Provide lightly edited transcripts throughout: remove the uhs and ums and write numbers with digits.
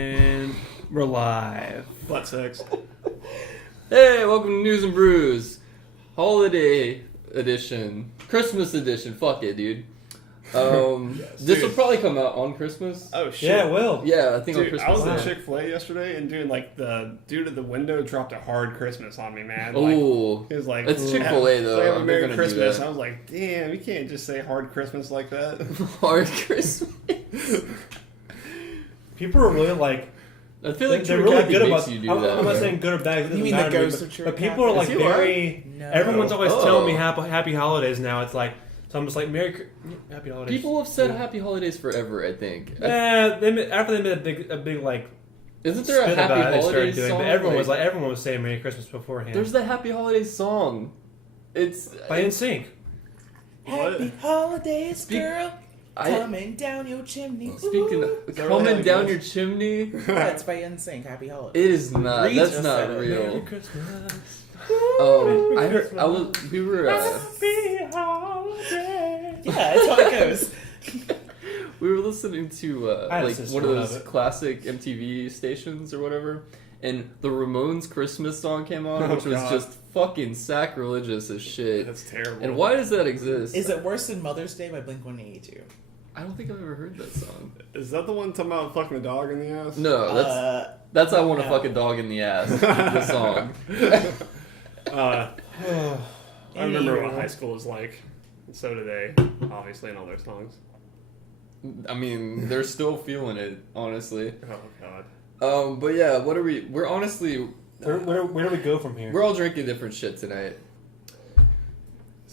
And we're live. Butt sex. Hey, welcome to Newz N Brewz, holiday edition, Christmas edition. Fuck it, dude. This will probably come out on Christmas. Oh shit. Yeah, it will. Yeah, I think on Dude, Christmas. I was Day. at Chick-fil-A yesterday and the dude at the window dropped a hard Christmas on me, man. Ooh, He was like, it's Chick-fil-A though. Have a They're Merry gonna do Christmas. that. I was like, damn, you can't just say hard Christmas like that. Hard Christmas. People are really like. I feel like They're True really Kathy good makes about. you do I'm that. not saying good or bad. It doesn't You mean the matter to me, ghost of True but people are Kathy? like Is he very. No. Everyone's always Oh. telling me happy holidays now. It's like so. I'm just like happy holidays. People have said Happy Holidays forever. I think. Yeah, after they made a big like. Isn't there a spit Happy about it, they started Holidays doing, song? but everyone was saying Merry Christmas beforehand. There's the Happy Holidays song. It's by NSYNC. Happy holidays, girl. I Coming down your chimney. speaking Ooh. of coming down your chimney. That's by NSYNC. Happy holidays. It is not. Reed That's just not said it. Merry real. Christmas. I heard. We were. Happy holiday. Yeah, that's how it goes. We were listening to I had a like sister one of who those loved it. classic MTV stations or whatever, and the Ramones Christmas song came on, Oh, which was God. just fucking sacrilegious as shit. That's terrible. And why does that exist? Is it worse than Mother's Day by Blink-182? I don't think I've ever heard that song. Is that the one talking about fucking a dog in the ass? No, that's I want to no. fuck a dog in the ass. The song. I remember what Anywho. high school was like. And so do they, obviously, in all their songs. I mean, they're still feeling it, honestly. Oh, God. But yeah, what are we? We're honestly, Where do we go from here? we're all drinking different shit tonight.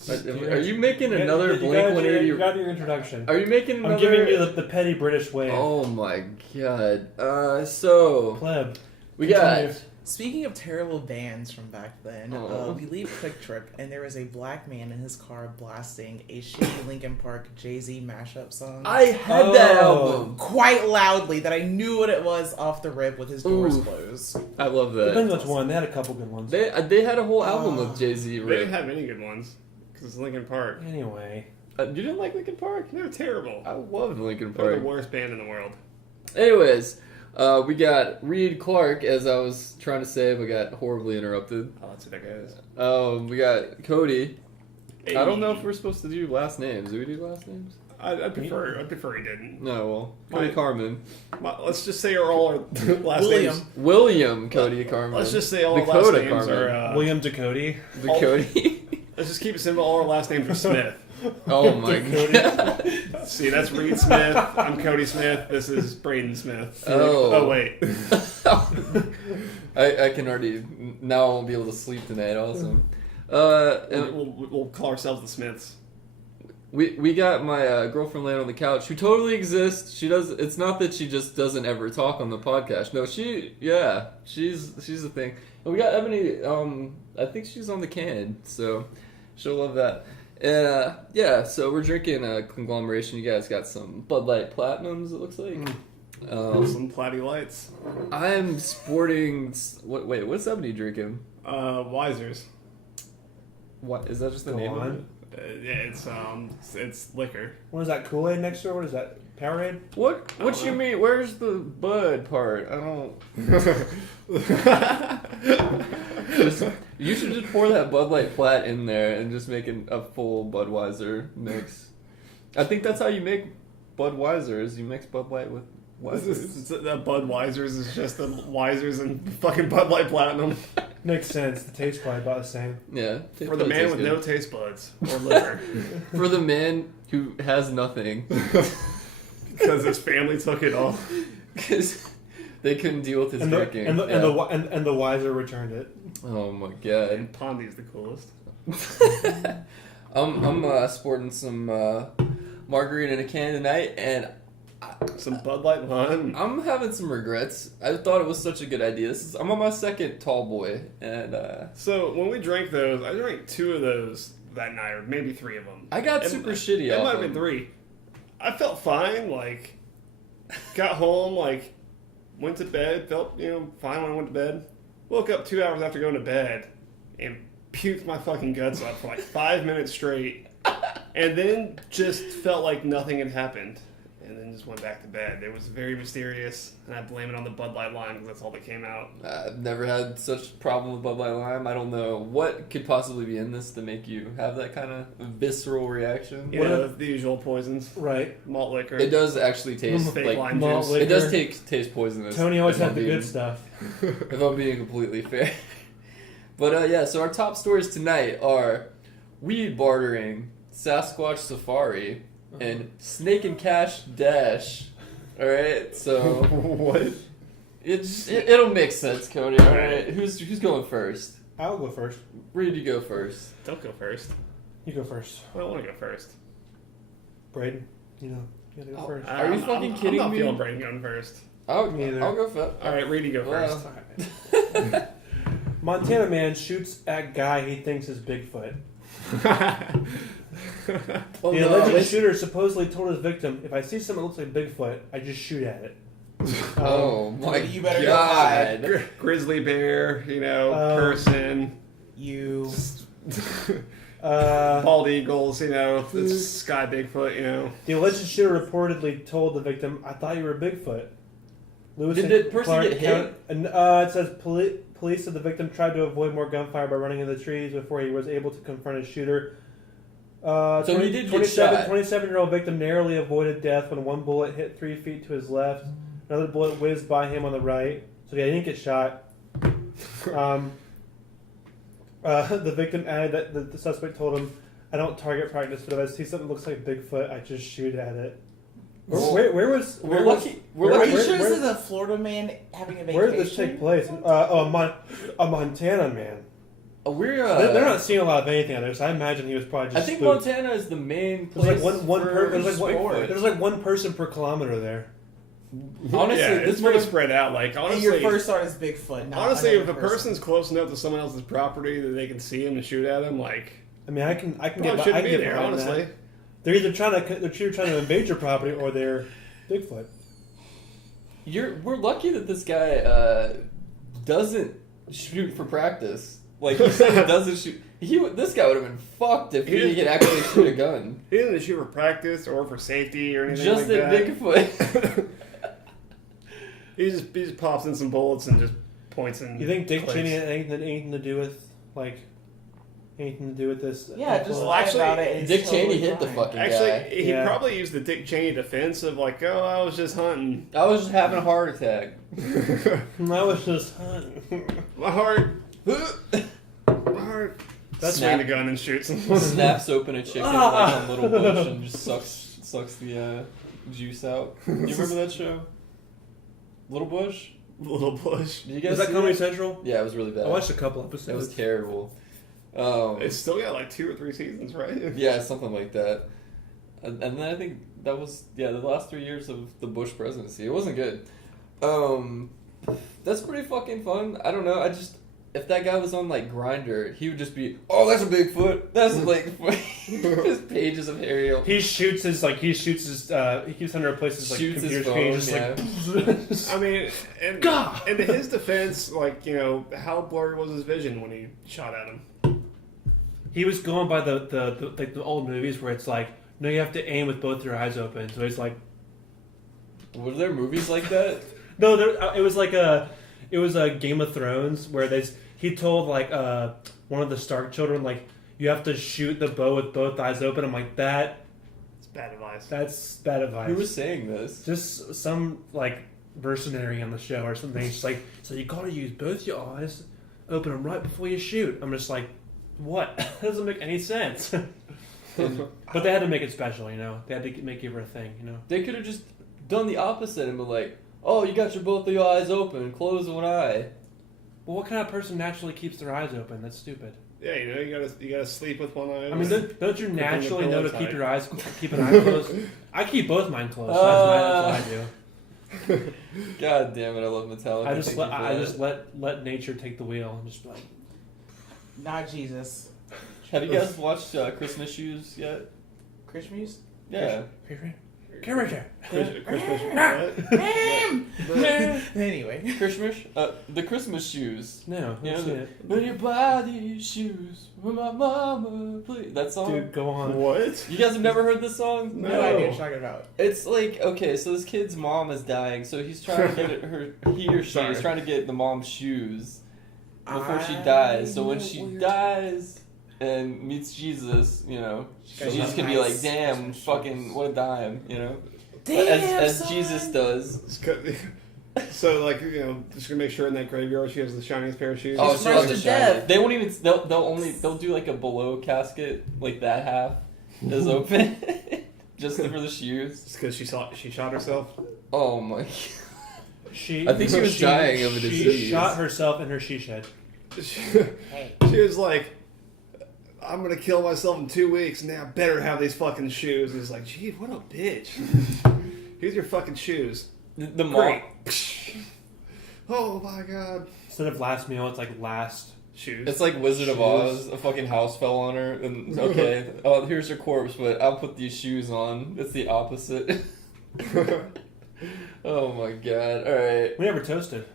Are you making You another got- you Blink got your- 180? You got your introduction. Are you making another? I'm giving you the petty British way. Oh my god. So Pleb. we Continue. got. Speaking of terrible bands from back then, Oh. we leave Quick Trip, and there was a black man in his car blasting a shitty Linkin Park Jay-Z mashup song. I had that Oh. album. Quite loudly that I knew what it was off the rip with his doors Ooh. closed. I love Depends that. which one. They had a couple good ones. They had a whole album of Jay Z. They didn't have any good ones. Because it's Linkin Park. Anyway. You didn't like Linkin Park? They're terrible. I loved Linkin They're Park. the worst band in the world. Anyways, we got Reed Clark, as I was trying to say, but got horribly interrupted. Oh, that's who that guy is. We got Cody. Hey. I don't know if we're supposed to do last names. Do we do last names? I'd prefer he didn't. No, well, Cody Mine. Carmen. Let's just say all our last William. names. William Cody Carmen. Let's just say all our Dakota last names Carmen. are. William Ducote. The Cody. Let's just keep it simple. All our last names are Smith. Oh my god. See, that's Reed Smith. I'm Cody Smith. This is Braden Smith. Oh. Wait. I can already now. I won't be able to sleep tonight. Awesome. We'll call ourselves the Smiths. We got my girlfriend laying on the couch, who totally exists. She does. It's not that she just doesn't ever talk on the podcast. No, she's a thing. And we got Ebony. I think she's on the can, so she'll love that. And yeah, so we're drinking a conglomeration. You guys got some Bud Light Platinums. It looks like. Some platy lights. I'm sporting. Wait, what's Ebony drinking? Wisers. What is that? Just the Go name of on. it? Yeah, it's liquor. What is that? Kool-Aid next door? What is that? Powerade? What you mean? Where's the Bud part? I don't. You should just pour that Bud Light Plat in there and just make a full Budweiser mix. I think that's how you make Budweisers. You mix Bud Light with Weisers. That Budweiser's is just the Wisers and fucking Bud Light Platinum. Makes sense. The taste probably about the same. Yeah. For the man with no taste buds or liver. For the man who has nothing. Because his family took it all. Because they couldn't deal with his And the, drinking. and, the, Yeah. and the wiser returned it. Oh my god. And Pondy's the coolest. I'm sporting some margarita in a can tonight, and Some Bud Light Lime. I'm having some regrets. I thought it was such a good idea. I'm on my second tall boy, and So when we drank those, I drank 2 of those that night, or maybe 3 of them. I got super shitty It off might have been them. 3. I felt fine. Like, got home, like, went to bed, felt fine when I went to bed. Woke up 2 hours after going to bed, and puked my fucking guts up for like 5 minutes straight, and then just felt like nothing had happened. and then just went back to bed. It was very mysterious, and I blame it on the Bud Light Lime because that's all that came out. I've never had such a problem with Bud Light Lime. I don't know what could possibly be in this to make you have that kind of visceral reaction. You know, the usual poisons. Right. Malt liquor. It does actually taste Fake like lime malt juice. liquor. it does taste poisonous. Tony always if had I'm the being- good stuff. If I'm being completely fair. But yeah, so our top stories tonight are weed bartering, Sasquatch safari, and snake and cash dash. All right, so What? it'll make sense, Cody. All right, who's going first? I'll go first. Reed, you go first. Don't go first. You go first. I don't want to go first. Braden, you gotta go first. Are you fucking kidding I'm not me? feeling Brayden going first. I'll Me neither. go first. All right, Reedy, go first. Montana man shoots at guy he thinks is Bigfoot. Oh, The no, alleged this- shooter supposedly told his victim, "If I see something that looks like Bigfoot, I just shoot at it." Oh my You better go god! Grizzly bear, Um, person, You. bald eagles, the sky Bigfoot, The alleged shooter reportedly told the victim, "I thought you were Bigfoot." Lewis Did and the person Clark get hit? County- and, it says police said the victim tried to avoid more gunfire by running into the trees before he was able to confront his shooter. So he did get shot. 27-year-old victim narrowly avoided death when one bullet hit 3 feet to his left. Another bullet whizzed by him on the right. So yeah, he didn't get shot. The victim added that the suspect told him, "I don't target practice, but if I see something that looks like Bigfoot, I just shoot at it." Where was We're lucky. We're where- lucky. Are you sure where- this is a Florida man having a vacation? Where did this take place? A Montana man. We're They're not seeing a lot of anything out there, so I imagine he was probably just. I think spooked. Montana is the main There's place like one for there's sport. like one person per kilometer there. Honestly, yeah, this it's pretty mother- spread out. Like And honestly, your first thought is Bigfoot. Not honestly, if another a person. person's close enough to someone else's property that they can see him and shoot at him, like I mean, I can probably get I shouldn't can be get there. behind Honestly, that. They're either trying to invade your property or they're Bigfoot. we're lucky that this guy doesn't shoot for practice. Like he said, he doesn't shoot. This guy would have been fucked if he could actually shoot a gun. he didn't shoot for practice or for safety or anything Just like at that. Bigfoot. He just pops in some bullets and just points and. You think Dick clicks. Cheney had anything to do with this? Yeah, just influence? lie Actually, about it. And Dick it's Cheney totally hit the fine. fucking Actually, guy. he Yeah. probably used the Dick Cheney defense of like, "Oh, I was just hunting. I was just having a heart attack. I was just. My heart, my heart." That's Snap. swing the gun and shoots him. Snaps open a chicken like a little bush and just sucks the juice out. You remember that show? Little Bush? Little bush. Did you guys Was that see Comedy that? Central? Yeah, it was really bad. I watched a couple It episodes. was terrible. It's still got like 2 or 3 seasons, right? Yeah, something like that. And then I think that was the last 3 years of the Bush presidency. It wasn't good. That's pretty fucking fun. I don't know. If that guy was on like Grindr, he would just be, "Oh, that's a Bigfoot. That's a Bigfoot." Just pages of aerial. He keeps trying to replace his like Shoots his computer phone, screen, just like I mean, and God! in his defense, like, how blurry was his vision when he shot at him? he was going by the old movies where it's like, no, you have to aim with both your eyes open. So he's like, Were there movies like that? no, it was like a Game of Thrones where he told like one of the Stark children, like, you have to shoot the bow with both eyes open. I'm like, It's bad advice. that's bad advice. Who was saying this? Just some like mercenary on the show or something. It's just like, so you gotta use both your eyes, open them right before you shoot. I'm just like, what? That doesn't make any sense. But they had to make it special, They had to make it a thing, They could have just done the opposite and been like, "Oh, you got both of your eyes open, close one eye." Well, what kind of person naturally keeps their eyes open? That's stupid. Yeah, you gotta sleep with one eye. I mean, don't you naturally know to pillow keep an eye closed? I keep both mine closed. So that's what I do. God damn it! I love Metallica. I just Thank you for I that. just let nature take the wheel and just like. Not Jesus. Have you guys watched Christmas Shoes yet? Christmas? Yeah. Character. Christmas. Anyway. Christmas? The Christmas shoes. No, You know, I've seen it. when you buy these shoes for my mama, please. That song? Dude, go on. What? You guys have never heard this song? No idea what you're talking about. It's like, okay, so this kid's mom is dying, so he's trying to get he or she is trying to get the mom's shoes before she dies. So when she dies and meets Jesus, you know, Jesus can be like, damn, fucking, what a dime, you know? Damn, as son. Jesus does. So, like, you know, just gonna make sure in that graveyard she has the shiniest pair of shoes. Oh, She's so first the to shiny. death. They won't even. They'll do like a below casket, like that half is open, just for the shoes. Just because she shot herself. Oh my! I think she was dying of a She disease. shot herself in her she shed. She was like, I'm gonna kill myself in 2 weeks, and now I better have these fucking shoes. And it's like, gee, what a bitch. Here's your fucking shoes. The mom. Great. Oh my god. Instead of last meal, it's like last Shoes. It's like Wizard of Oz. A fucking house fell on her, and okay, oh, here's your corpse, but I'll put these shoes on. It's the opposite. Oh my god! All right, We never toasted.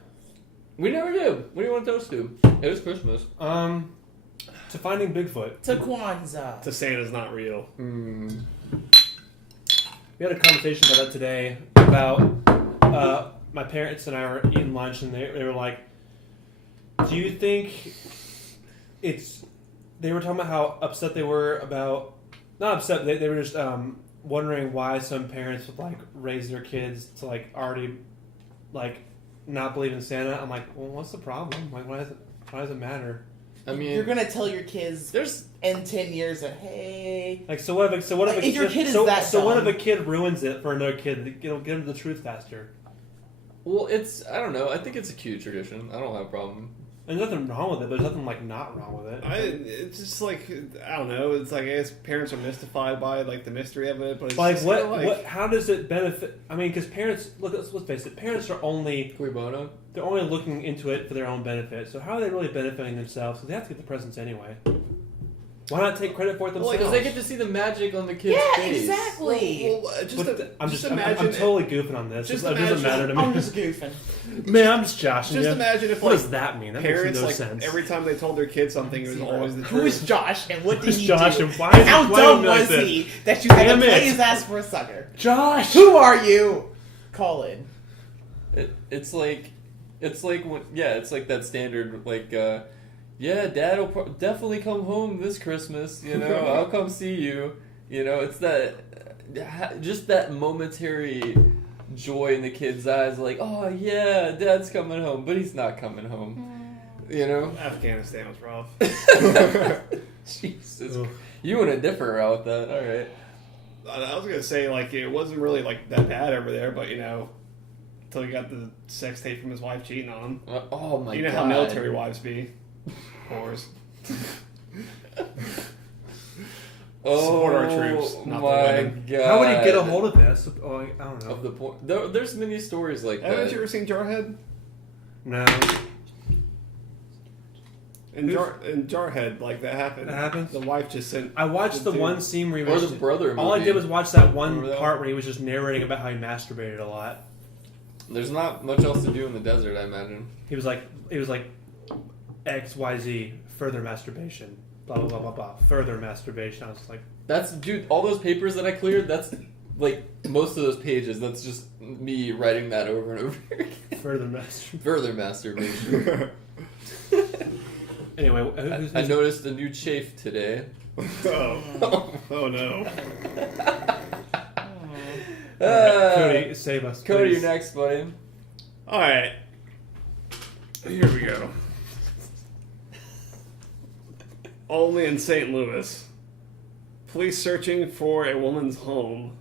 we never do. What do you want to toast to? It was Christmas. To finding Bigfoot. To Kwanzaa. To Santa's not real. Mm. We had a conversation about that today about my parents and I were eating lunch, and they were like, do you think they were talking about how upset they were about, not upset, they were just wondering why some parents would like raise their kids to like already like not believe in Santa. I'm like, well, what's the problem? Like, why does it matter? I mean, You're gonna tell your kids there's in 10 years that, hey, Like, so what if Like, if your kid is so, that so what if dumb? a kid ruins it for another kid? Get them to the truth faster. well, it's I don't know. I think it's a cute tradition. I don't have a problem. There's nothing wrong with it, but there's nothing like not wrong with it. It's just like, I don't know. It's like, I guess parents are mystified by like the mystery of it, but it's Like just what? kinda What? How does it benefit? I mean, because parents let's face it. Parents are only Cui bono. they're only looking into it for their own benefit. So how are they really benefiting themselves? Because they have to get the presents anyway. Why not take credit for it themselves? Because they get to see the magic on the kid's yeah, face. exactly. Well, I'm imagine. I'm totally goofing on this. Just It doesn't imagine- matter to me. I'm just goofing. Man, I'm just joshing Just you. imagine if What like does that mean? That parents makes no like sense. every time they told their kid something, it was always the Who's truth. Josh and what did Who's he Josh do? and why is he How playing dumb like was this? he that you had Damn to play it. his ass for a sucker? Josh. Who are you? Call in. It's like when it's like that standard like yeah, Dad will definitely come home this Christmas. You know, I'll come see you. You know, it's that just that momentary joy in the kid's eyes, like, oh yeah, Dad's coming home, but he's not coming home. You know, Afghanistan was rough. Jesus, Ugh. you went a different route with that. All right. I was gonna say like it wasn't really like that bad over there, but you know, until he got the sex tape from his wife cheating on him. Oh my god. You know how military wives be. Whores. Support our troops, not the my women. god. How would he get a hold of this? Oh, I don't know. of the point? There's many stories like Haven't that. you ever seen Jarhead? No. In Jarhead, like that happened. That happens? The wife just sent. I watched the dude. one scene where he Or was the brother all I movie. did was watch that one Remember that part one? where he was just narrating about how he masturbated a lot. There's not much else to do in the desert, I imagine. He was like XYZ further masturbation. Blah blah blah blah blah. Further masturbation. I was like, That's dude. All those papers that I cleared. That's like most of those pages. That's just me writing that over and over again. further masturbation. Further masturbation. Anyway, who's I noticed a new chafe today. Oh no. Cody, save us. Cody, please. you're next, buddy. All right. Here we go. Only in St. Louis. Police searching for a woman's home.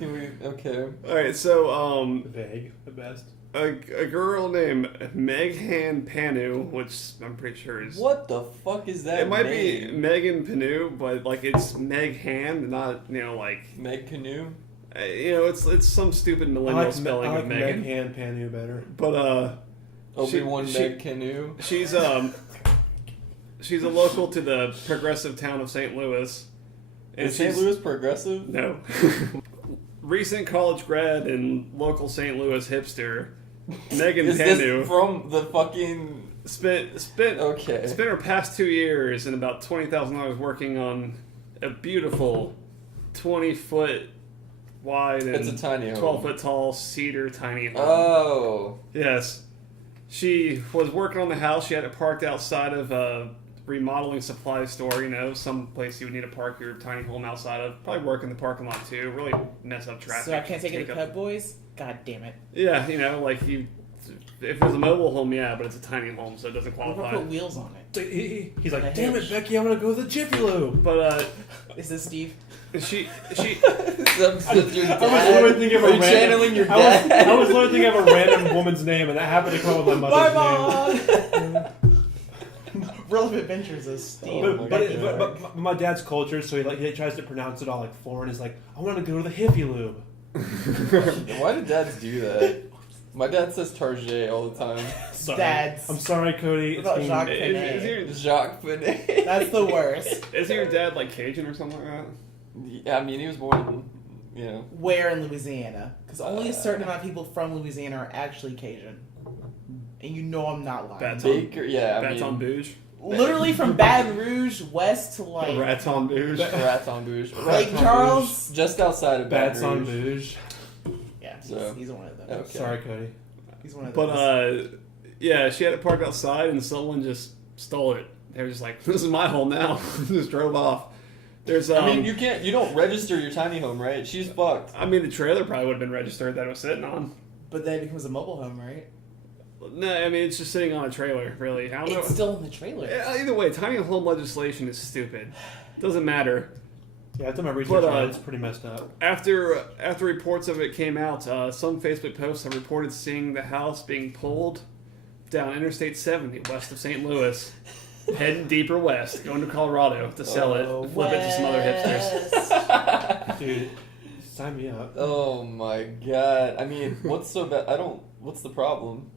Okay. Alright, so, Vague, at best. a girl named Meghan Panu, which I'm pretty sure is... What the fuck is that? It might name? be Megan Panu, but, like, it's Meghan, not, you know, like... Meg Canoe. You know, it's some stupid millennial spelling I like of Megan. Meghan Panu better. But, Obi-Wan she- Meg Canoe. she's She's a local to the progressive town of St. Louis. And Is St. Louis progressive? No. Recent college grad and local St. Louis hipster, Megan Is Panu, this from the fucking... spent her past 2 years and about $20,000 working on a beautiful 20-foot wide and It's a tiny home. 12-foot tall cedar tiny home. Oh. Yes. She was working on the house. She had it parked outside of a remodeling supply store, some place you would need to park your tiny home outside of. Probably work in the parking lot too. Really mess up traffic. So I can't take it to Cut Boys? God damn it. Yeah, if it was a mobile home, yeah, but it's a tiny home, so it doesn't What if I qualify. put wheels on it? He's like, damn it, Becky, I want to go to the Jiffy Lube. But Is this Steve? she That's your dad? I was literally thinking of Are a you random- channeling your dad? I was literally thinking of a random woman's name, and that happened to come up with my mother's Bye, name. Mom! Relevant Adventures of Steve. Oh my But my dad's culture, so he tries to pronounce it all like foreign. He's like, I want to go to the Jiffy Lube. Why do dads do that? My dad says Target all the time. Sorry. Dads. I'm sorry, Cody. What about It's Jacques being- Penney? Jacques Benet. That's the worst. isn't your dad like Cajun or something like that? Yeah, I mean, he was born in, Where in Louisiana? Because only a certain amount of people from Louisiana are actually Cajun. And I'm not lying. Bats Baker, yeah, I Baton mean, Bouge. Literally from Baton Rouge west to like Raton Bouge. Raton Bouge. Lake Raton Charles. Bouge. Just outside of Baton Baton Rouge. Bouge. Yeah, So- he's one of them. Okay. Sorry, Cody. He's one of them. But yeah, she had it parked outside, and someone just stole it. They were just like, "This is my home now." Just drove off. There's I mean, you don't register your tiny home, right? She's fucked. I mean, the trailer probably would have been registered that it was sitting on. But then it becomes a mobile home, right? No, I mean it's just sitting on a trailer. Really, I don't know. It's still in the trailer. Either way, tiny home legislation is stupid. Doesn't matter. Yeah, I've done my research But, on it. It's pretty messed up. After reports of it came out, some Facebook posts have reported seeing the house being pulled down Interstate 70 west of St. Louis, heading deeper west, going to Colorado to sell it, flip it to some other hipsters. Dude, sign me up. Oh my god. I mean, what's so bad? What's the problem?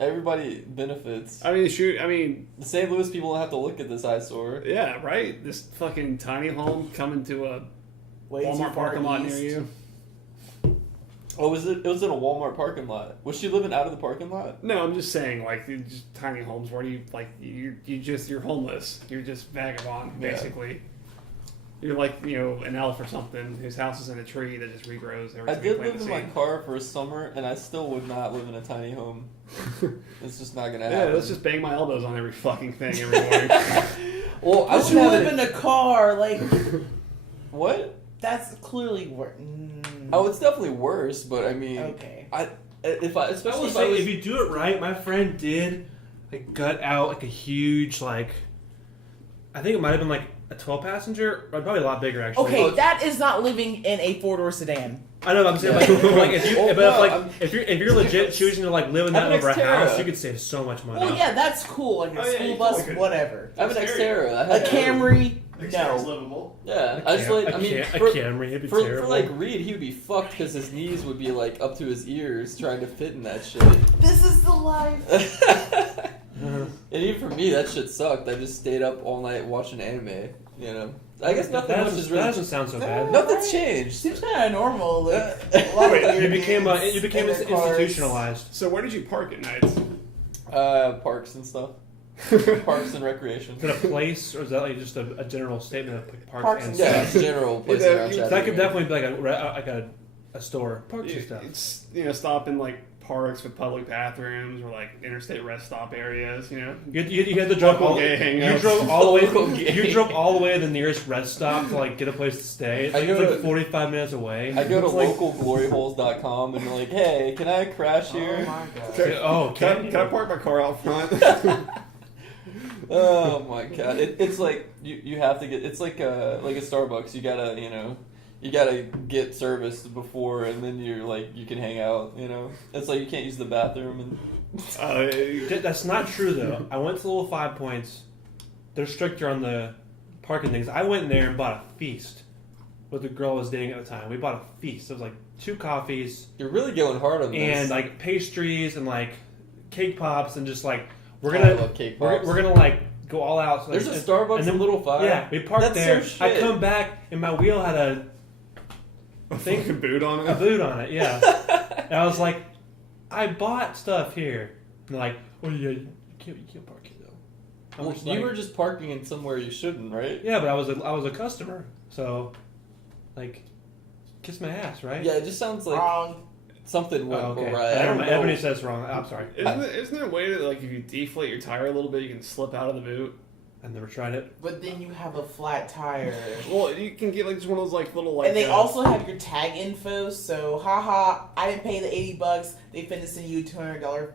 Everybody benefits. I mean, shoot. I mean, The St. Louis people don't have to look at this eyesore. yeah, right. This fucking tiny home coming to a Way too Walmart far parking lot east. near you. Oh, it was in a Walmart parking lot. Was she living out of the parking lot? No, I'm just saying, like, it's just tiny homes where you're homeless. You're just vagabond, Yeah. basically. You're like, an elf or something whose house is in a tree that just regrows every I time you did plant live the in my seed. car for a summer, and I still would not live in a tiny home. It's just not gonna Yeah, happen. let's just bang my elbows on every fucking thing every morning. Well, I But would you have live it. in a car, like What? that's clearly worse. Oh, it's definitely worse, but I mean, Okay. especially if I was. If you do it right, my friend did gut out a huge I think it might have been a 12 passenger, or probably a lot bigger actually. Okay, that is not living in a 4-door sedan. I know, but I'm saying if you're legit choosing to live in that Have an over a Xterra. house, you could save so much money. Well, yeah, that's cool. Like a Oh, yeah, school you bus, totally could. whatever. I have an Xterra. I A had Camry, Xterra's no. livable. Yeah, A I just Cam- I mean, a for, Camry, it'd be for terrible. Reed, he would be fucked because his knees would be up to his ears trying to fit in that shit. This is the life. And even for me, that shit sucked. I just stayed up all night watching anime. I guess nothing that much doesn't, is that really. doesn't sound so bad. Nothing's changed. Seems kind of normal. Like, a lot of Wait, weird you became dudes in their cars. institutionalized. So where did you park at nights? Parks and stuff. Parks and recreation. Is it a place, or is that just a general statement of parks, Parks and and Yeah, stuff? it's general place Yeah, around you- Chattanooga. That could definitely be a store. Parks and stuff. It's, stop in parks with public bathrooms or interstate rest stop areas. You had to drive all. Local gay hangouts. You drove all the way. Local gay. You drove all the way to the nearest rest stop to get a place to stay. I go It's to- 45 minutes away. I go to It's localgloryholes.com and they're like, hey, can I crash here? Oh my god. Oh, Can I park my car out front? Oh my god! It's like you have to get. It's like a Starbucks. You gotta get service before, and then you can hang out. It's like you can't use the bathroom and. That's not true though. I went to Little 5 Points. They're stricter on the parking things. I went in there and bought a feast with the girl I was dating at the time. We bought a feast. It was 2 coffees You're really going hard on this. and pastries and cake pops and just we're I gonna love cake we're pops. gonna go all out. So There's a Starbucks in Little Fire. Yeah, we parked That's there. so I shit. come back and my wheel had a fucking boot on a it. boot on it. Yeah, and I was like, I bought stuff here. And they're like, oh yeah, you can't park here though. Well, you were just parking in somewhere you shouldn't, right? Yeah, but I was a customer, so like, kiss my ass, right? Yeah, it just sounds like Wrong. something went Oh, okay. right. I don't know. Ebony says wrong. I'm sorry. Isn't there a way that like if you deflate your tire a little bit, you can slip out of the boot? I've never tried it. But then you have a flat tire. Well, you can get like just one of those like little like. And they also have your tag info, so haha, I didn't pay the $80. They finna send you a $200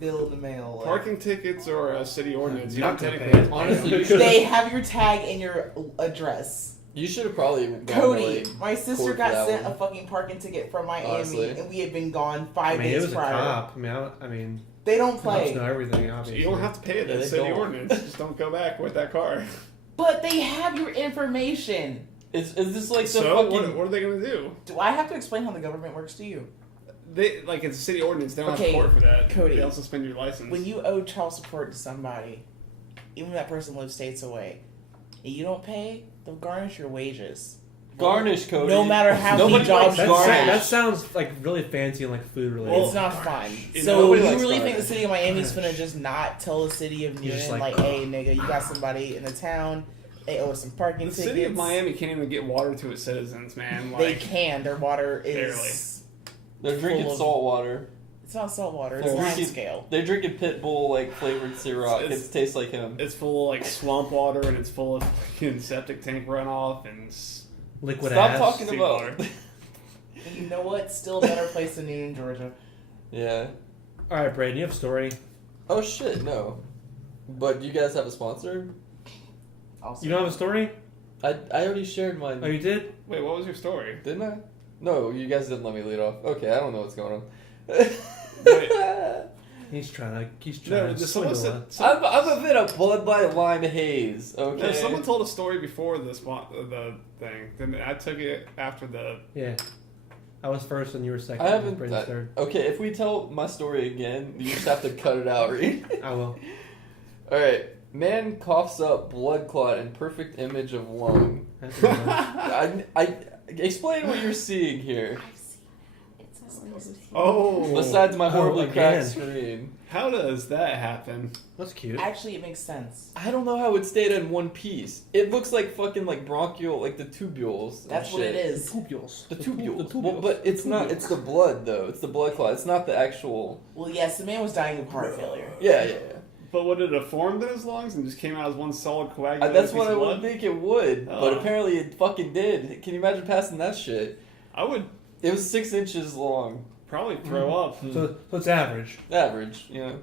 bill in the mail. Like, parking tickets or a city ordinance. You Not don't gonna technically pay it. Honestly, you should they have your tag and your address. You should have probably gone Cody, to, my sister court for got that sent one. a fucking parking ticket from Miami, Honestly. and we had been gone I 5 mean, it days was a prior. cop. I mean, They don't cops play. know everything. Obviously, You don't have to pay it. Yeah, That's they city don't. ordinance. Just don't go back with that car. But they have your information. Is this like the So fucking... what are they gonna do? Do I have to explain how the government works to you? They like it's a city ordinance. They don't Okay, have court for that. Cody. They also suspend your license. When you owe child support to somebody, even if that person lives states away, and you don't pay, they'll garnish your wages. Garnish, Cody. No matter how Nobody many jobs likes That, you garnish. have. that sounds like really fancy and like food related. Well, It's not fun. You So nobody you likes really garnish. think the city of Miami's finna just not tell the city of You're just Newton, like, like, hey, nigga, you got somebody in the town, they owe us some parking The tickets. city of Miami can't even get water to its citizens, man. Like, They can. Their water is... They're drinking full of- salt water. It's not salt water. It's They're lime drinking- scale. They're drinking Pitbull like flavored Ciroc. It's- It tastes like him. It's full of like swamp water and it's full of fucking septic tank runoff and Liquid Stop ass. talking seawater. about. And you know what? Still a better place than Newton, Georgia. Yeah. All right, Braden, you have a story. Oh shit, no. But do you guys have a sponsor? Also, You don't have a story? I already shared mine. Oh, you did? Wait, what was your story? Didn't I? No, you guys didn't let me lead off. Okay, I don't know what's going on. He's trying to No, just someone swindle said. us. I'm a bit of Bud Light Lime Haze. Okay. No, someone told a story before the thing. Then I took it after the. Yeah. I was first and you were second. I haven't. Braden's third. Okay, if we tell my story again, you just have to cut it out, Reed. I will. All right. Man coughs up blood clot in perfect image of lung. That's a good one. I explain what you're seeing here. Oh. Besides my horribly again. cracked screen. How does that happen? That's cute. Actually, it makes sense. I don't know how it stayed in one piece. It looks like fucking like bronchial, like the tubules. and That's what it shit. is. Tubules. The tubules. The Well, but it's not. It's the blood though. It's the blood clot. It's not the actual. Well, yes, the man was dying of heart failure. Yeah. But would it have formed in his lungs and just came out as one solid coagulated That's piece what I of would blood? think it would, but Oh. apparently it fucking did. Can you imagine passing that shit? I would It was 6 inches long. probably throw up. So it's average. Average, you know.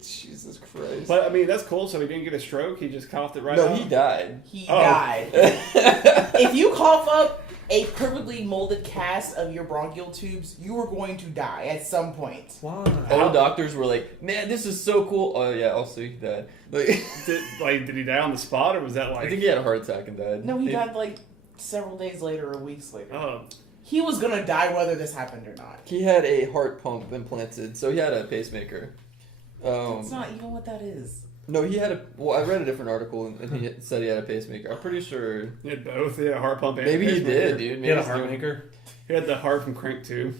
Jesus Christ. But I mean, that's cool. So he didn't get a stroke. He just coughed it right no, out. he died. He Oh. died. If you cough up a perfectly molded cast of your bronchial tubes, you are going to die at some point. Why? All the doctors were like, "Man, this is so cool." Oh yeah, also he died. Like, Did he die on the spot, or was that like? I think he had a heart attack and died. No, he died like several days later or weeks later. Oh, He was gonna die whether this happened or not. He had a heart pump implanted, so he had a pacemaker. That's not even what that is. No, he had a. Well, I read a different article and he said he had a pacemaker. I'm pretty sure. he had both. He had a heart pump. And Maybe a he pacemaker. did, dude. Maybe You had a he's heart doing- maker? He had the heart from Crank 2.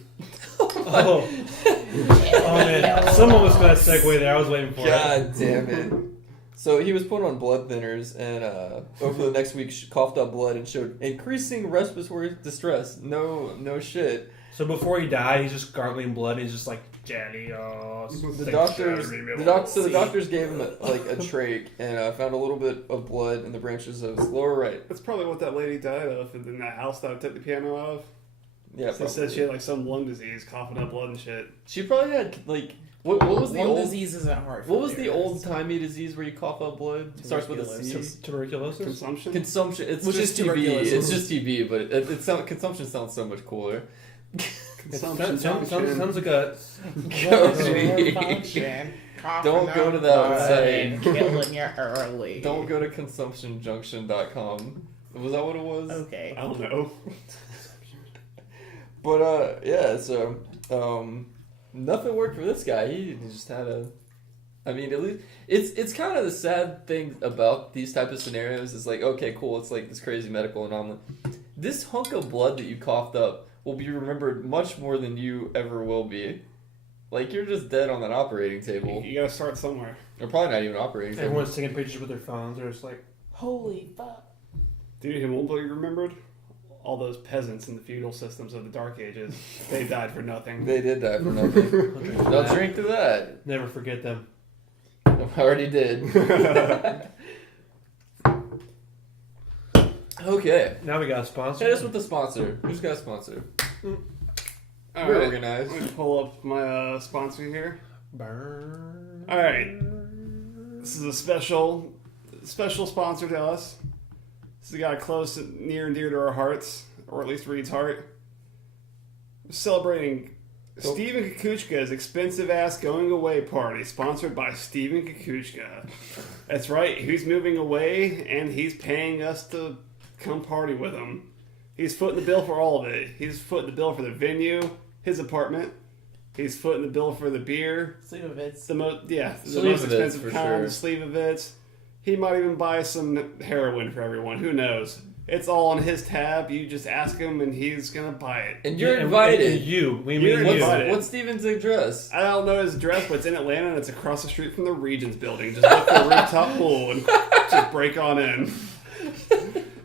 Oh. Oh, man. Someone was going to segue there. I was waiting for it. God damn it. So he was put on blood thinners and over the next week coughed up blood and showed increasing respiratory distress. No shit. So before he died, he's just gargling blood and he's just like, Jelly, oh. The doctors gave him a trach and found a little bit of blood in the branches of his lower right. That's probably what that lady died of in that house that I took the piano out of. Yeah, They said she had like some lung disease, coughing up blood and shit. She probably had like what was the Lung old disease isn't heart what was the failure. old timey disease where you cough up blood? It starts with a C. Tuberculosis? Consumption. Consumption. It's Which just is TB. tuberculosis. It's just TB, but consumption sounds so much cooler. Consumption. Sounds like a... Don't go to that website. Killing you early. Don't go to consumptionjunction.com. Was that what it was? Okay. I don't know. But yeah, so nothing worked for this guy. He just had a I mean, at least it's kind of the sad thing about these type of scenarios is like, okay, cool, it's like this crazy medical anomaly. This hunk of blood that you coughed up will be remembered much more than you ever will be. Like, you're just dead on that operating table. You gotta start somewhere. Or probably not even operating table. Everyone's taking pictures with their phones. They're just like, Holy fuck. Dude, who won't be remembered? All those peasants in the feudal systems of the Dark Ages. They died for nothing. They did die for nothing. Don't drink to that. never forget them. I already did. Okay. Now we got a sponsor. Hit us with the sponsor. Who's got a sponsor? All We're right. organized. I'm gonna pull up my sponsor here. Burn. All right. This is a special sponsor to us. This is a guy close, near and dear to our hearts, or at least Reed's heart. We're celebrating Steven Kukuchka's expensive ass going away party, sponsored by Steven Kukuchka. That's right, he's moving away, and he's paying us to come party with him. He's footing the bill for all of it. He's footing the bill for the venue, his apartment. He's footing the bill for the beer. Slivovitz. The most Slivovitz, expensive for kind, sure. Slivovitz. He might even buy some heroin for everyone. Who knows? It's all on his tab. You just ask him, and he's gonna buy it. And you're And invited. you. We You're mean you. invited. What's Steven's address? I don't know his address, but it's in Atlanta, and it's across the street from the Regions building. Just look for a rooftop pool and just break on in.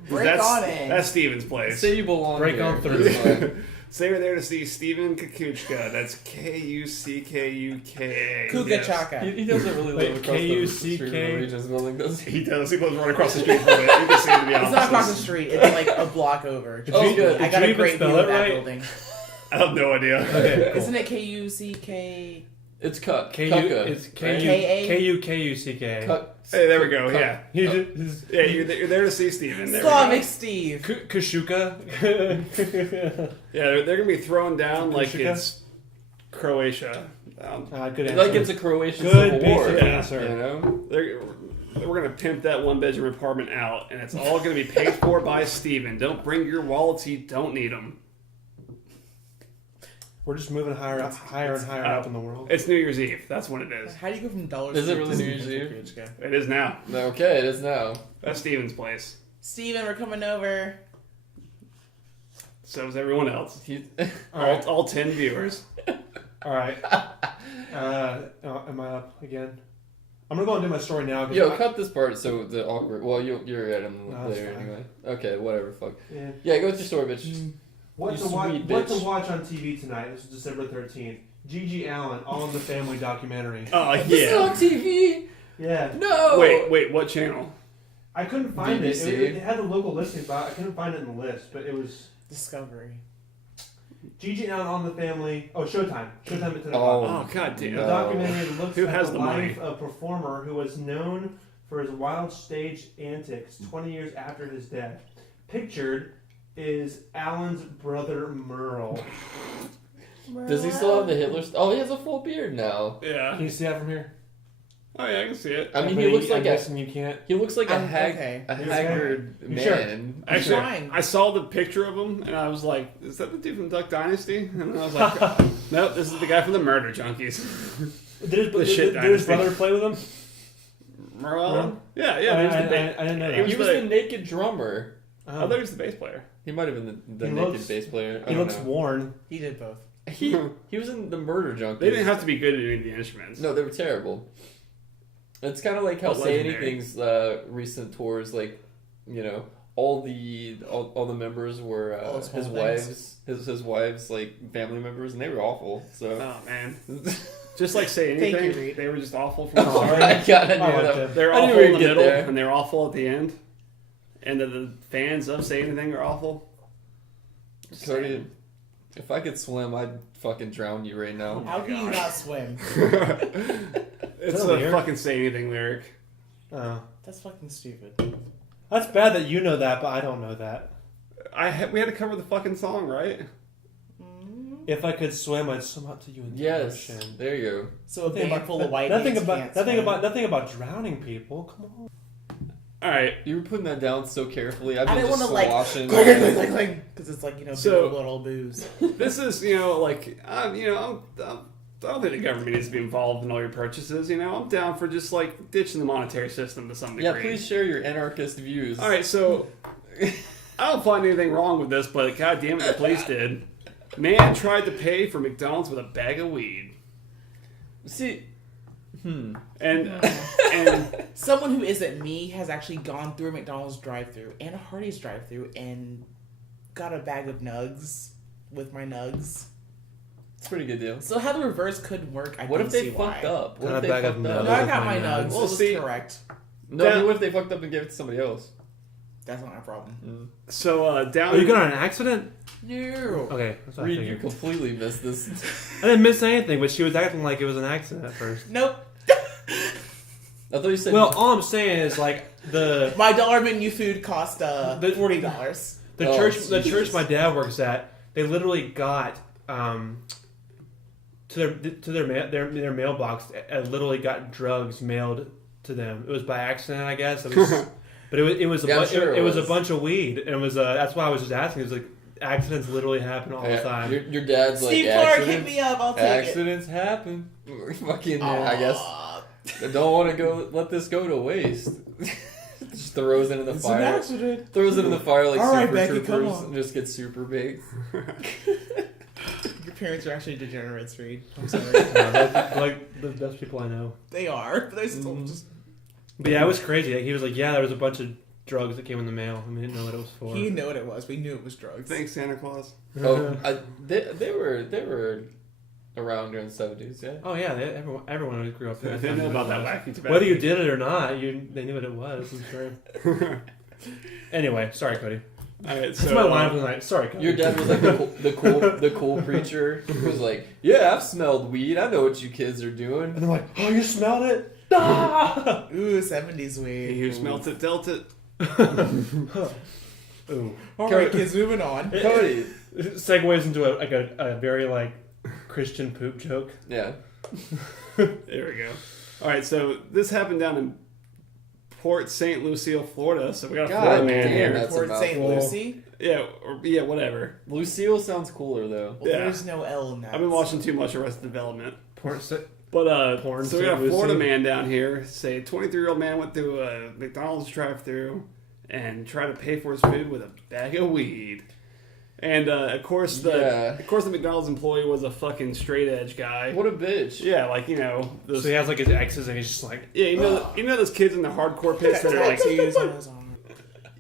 Break on in. That's Steven's place. Say you belong Break here. on through. That's fine. Say we're there to see Steven Kukuchka. That's Kuckuka. Kuka Yes. Chaka. He doesn't really Wait, live across the street from the K-U-C-K? Regents building, does he? He does. He lives right across the street from it. You can see him in the It's not across the offices. street. It's like a block over. Did Oh, you- good. I did got you a even great view spell of it that right? building. I have no idea. Okay, cool. Isn't it Kuck? It's Cuck. K-U, Cucka, it's right? K-A? K-U-K-U-C-K. Cuck. Hey, there we go. Cuck. Yeah. He just, Yeah, you're there to see Steven. There we Slavic go. Steve. Kashuka. Yeah, they're going to be thrown down like Kukuchka? it's Croatia. Good answer. Like it's a Croatian Good civil war. basic Yeah. answer. You know? We're going to pimp that one-bedroom apartment out, and it's all going to be paid for by Steven. Don't bring your wallets. You don't need them. We're just moving higher and higher up in the world. It's New Year's Eve. That's when it is. How do you go from dollars? Is it to really New Steven Year's Kukuchka? It is now. Okay, it is now. That's Steven's place. Steven, we're coming over. So is everyone else. All right. All 10 viewers. All right. Am I up again? I'm gonna go and do my story now. 'Cause Yo, I- cut this part so the awkward. Well, you're at him No, that's later fine. anyway. Okay, whatever. Fuck. Yeah. Yeah, go with your story, bitch. What You to watch? sweet What to bitch. watch on TV tonight? This is December 13th. Gigi Allen, All in the Family documentary. Oh, This is on TV. Yeah. No. Wait, what channel? I couldn't find it. BBC. It had a local listing, but I couldn't find it in the list. But it was Discovery. Gigi Allen, All in the Family. Oh, Showtime. Showtime at 10 Oh. o'clock. Oh, god damn. The No. documentary looks Who at has the the money? life of a performer who was known for his wild stage antics 20 years after his death. Pictured is Allen's brother Merle. Does he still have the Hitler? Oh, he has a full beard now. Yeah. Can you see that from here? Oh, yeah, I can see it. I mean, But he looks I'm like a guessing you can't. he looks like a Okay. haggard You sure? man. Actually, Fine. I saw the picture of him, and I was like, is that the dude from Duck Dynasty? And I was like, nope, this is the guy from the Murder Junkies. Did The his, shit did his dynasty. brother play with him? Merle? Yeah, I, he was the bass. I didn't know He that. He was the- the naked drummer. I thought he was the bass player. He might have been the He naked looks- bass player. I He don't looks know. worn. He did both. He was in the Murder Junkies. They didn't have to be good at any of the instruments. No, they were terrible. It's kind of like how But Say legendary. Anything's recent tours, like, you know, all the members were All his his whole wives, his wives like family members, and they were awful. So. Oh, man. Just like Say Thank Anything, you, Reed. they were just awful from the Oh start. my god, I knew I like that. that. They're I knew awful we'd in the get middle, there. and they're awful at the end. And the fans of Say Anything are awful. Just Cody, saying. if I could swim, I'd fucking drown you right now. How can you gosh. not swim? It's that a a lyric? fucking Say Anything lyric. Oh. That's fucking stupid. That's bad that you know that, but I don't know that. We had to cover the fucking song, right? If I could swim, I'd swim out to you in the Yes, ocean. there you go. So a band full of white nothing dudes about can't nothing swim. about nothing about drowning people. Come on. All right. You were putting that down so carefully. I've I been didn't just want to sloshing. because it's like So- big little booze. This is, like, I'm I don't think the government needs to be involved in all your purchases. You know, I'm down for just like ditching the monetary system to some degree. Yeah, please share your anarchist views. All right, so I don't find anything wrong with this, but god damn it, the police did. Man tried to pay for McDonald's with a bag of weed. See, And Someone who isn't me has actually gone through a McDonald's drive-thru and a Hardee's drive-thru and got a bag of nugs with my nugs. it's a pretty good deal. So how the reverse could work, I What don't if they see why. fucked up? What Got if a they bag of fucked No, up? nugs. I got my Well, nugs. It was see- correct. No, Yeah. what if they fucked up and gave it to somebody else? That's not my problem. so down. Oh, you got in an accident? No. Okay, that's what I Reed, you figured. completely missed this. I didn't miss anything, but she was acting like it was an accident at first. Nope. I thought you said. Well, all I'm saying is like the My dollar menu food cost The- $40. Oh, the Jesus. church my dad works at. They literally got to their mailbox. Literally got drugs mailed to them. It was by accident, I guess. It was, but it was Yeah, I'm sure it was a was. bunch of weed, and it was that's why I was just asking. It was like accidents literally happen all the time. Your dad's like, Steve Clark, hit accidents, me up. I'll take accidents happen. Fucking, it. I guess. I don't want to go. Let this go to waste. Just throws it in the It's an fire. accident. Throws it in the fire like All right, Super Becky, come Troopers on. and just gets super big. Your parents are actually degenerates, Reed. I'm sorry. They're like the best people I know. They are. But they're still just... But yeah, it was crazy. Like, he was like, "Yeah, there was a bunch of drugs that came in the mail, and we didn't know what it was for." He didn't know what it was. We knew it was drugs. Thanks, Santa Claus. Oh, they were around during the 70s, yeah. Oh yeah, everyone grew up there. They didn't know about that wacky tobacco. Whether you did it or not, they knew what it was. I'm sure. Anyway, sorry, Cody. All right, That's so my line of the night. Sorry, Cody. Your dad was like the cool preacher who was like, "Yeah, I've smelled weed. I know what you kids are doing." And they're like, "Oh, you smelled it? Ah! Ooh, 70s He weed. who smelt it, dealt it. Ooh. Alright, kids, moving on. Cody. It segues into a very like Christian poop joke. Yeah. There we go. All right, so this happened down in Port St. Lucille, Florida. So we got a God Florida man damn, here. that's Port a St. mouthful. Lucie? Yeah, whatever. Lucille sounds cooler though. Well, Yeah. there's no L in that. I've been watching too much Arrested Development. Porn So we got a St. Florida Lucie. man down here. Say a 23-year-old man went through a McDonald's drive-thru and tried to pay for his food with a bag of weed. And of course the McDonald's employee was a fucking straight edge guy. What a bitch. Yeah, like those, So he has like his exes, and he's just like, yeah, you know those kids in the hardcore pits that are like, tattoos on his arm.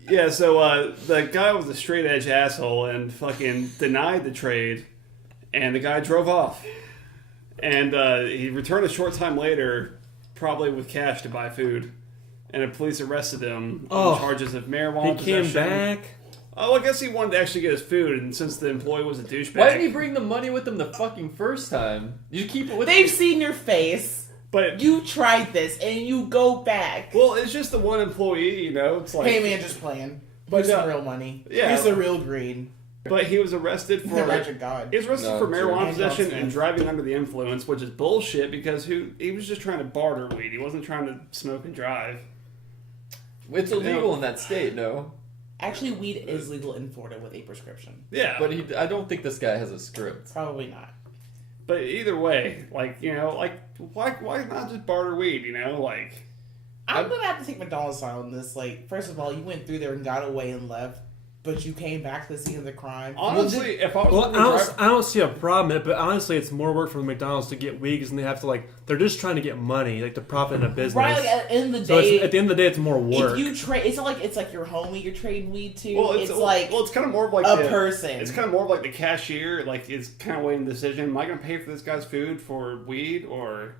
yeah. So the guy was a straight edge asshole and fucking denied the trade, and the guy drove off, and he returned a short time later, probably with cash to buy food, and the police arrested him on charges of marijuana. he came possession. back. Oh, I guess he wanted to actually get his food, and since the employee was a douchebag, Why didn't he bring the money with him the fucking first time? You keep it with They've seen your face. But You tried this, and you go back. well, it's just the one employee, you know. It's like, Hey, man, just playing. But But, some real money. yeah. Here's the real green. but he was arrested The for magic god. he was arrested No, for true. marijuana And possession Johnson. and driving under the influence, which is bullshit because he was just trying to barter weed. He wasn't trying to smoke and drive. It's illegal in that state, no. Actually, weed is legal in Florida with a prescription. Yeah, But I don't think this guy has a script. Probably not. but either way, like why not just barter weed? You know, like I'm gonna have to take McDonald's side on this. Like, first of all, you went through there and got away and left, but you came back to the scene of the crime. honestly, if I was Well, on the drive, I don't see a problem in it, but honestly, it's more work for the McDonald's to get weed, and they have to they're just trying to get money, like to profit in a business. Right, like, at the end of the So day, at the end of the day, it's more work. if you trade, it's not like it's like your homie you're trading weed to. well, it's like it's kind of more of like a the- person. It's kind of more of like the cashier, like is kind of weighing the decision. Am I going to pay for this guy's food for weed, or